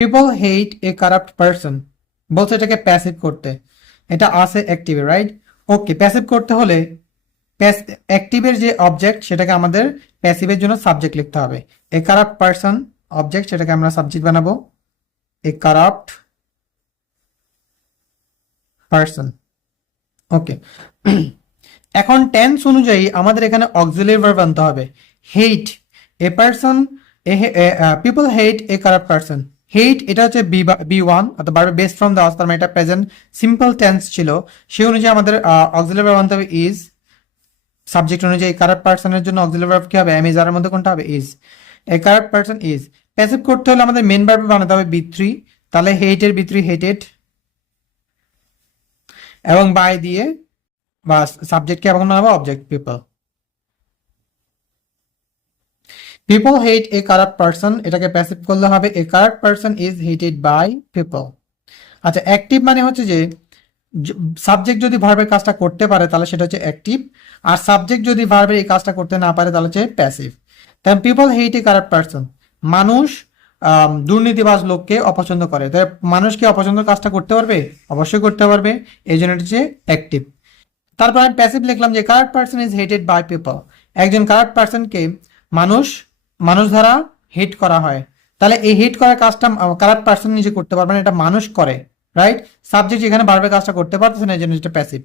People hate a corrupt person, বলছে এটাকে passive করতে, এটা আছে অ্যাক্টিভে, রাইট? ওকে, প্যাসিভ করতে হলে অ্যাক্টিভের যে অবজেক্ট সেটাকে আমাদের প্যাসিভের জন্য সাবজেক্ট লিখতে হবে। এ কারাপ্ট পারসন অবজেক্ট, সেটাকে আমরা সাবজেক্ট বানাবো এ কারাপ্ট পারসন। ওকে, এখন টেন্স অনুযায়ী আমাদের এখানে অক্সিলারি ভার্ব আনতে হবে। Hate a person, people hate a corrupt person. Hate এটা হচ্ছে বি ওয়ান, অর্থাৎ ভার্বের বেস ফর্ম দেওয়া আছে, তার মানে এটা প্রেজেন্ট সিম্পল টেন্স ছিল, সেই অনুযায়ী আমাদের অক্সিলারি ভার্ব আনতে হবে ইজ। সাবজেক্ট অনুযায়ী কারাপ্ট পারসনের জন্য অক্সিলারি ভার্ব কি হবে? এম ইজ, আর মধ্যে কোনটা হবে? Is. A corrupt person is. Passive করতে হলে আমাদের মেন ভার্ব বানাতে হবে বি3, তাহলে হেট এর বি3 হেটেড, এবং বাই দিয়ে বা সাবজেক্টকে এখন বানাবো object people. People hate a corrupt person, এটাকে প্যাসিভ করলে হবে a corrupt person is hated by people. আচ্ছা, অ্যাক্টিভ মানে হচ্ছে যে সাবজেক্ট যদি ভার্বের কাজটা করতে পারে তাহলে সেটা হচ্ছে অ্যাক্টিভ, আর সাবজেক্ট যদি ভার্বের এই কাজটা করতে না পারে তাহলে হচ্ছে প্যাসিভ। তাই people hate a corrupt person, মানুষ দুর্নীতিবাজ লোককে অপছন্দ করে। তাই মানুষ কি অপছন্দ কাজটা করতে পারবে? অবশ্যই করতে পারবে, এই জন্য এটা হচ্ছে অ্যাক্টিভ। তারপর আমি প্যাসিভ লিখলাম যে corrupt person is hated by people, একজন কারাপ্ট পারসনকে মানুষ মানুষ দ্বারা হেট করা হয়। তাহলে এই হেট করার কাজটা কারাপ্ট পারসন নিজে করতে পারবে না, এটা মানুষ করে, রাইট? সাবজেক্ট এখানে ভার্বের কাজটা করতে পারতেছে না, এই জন্য এটা প্যাসিভ।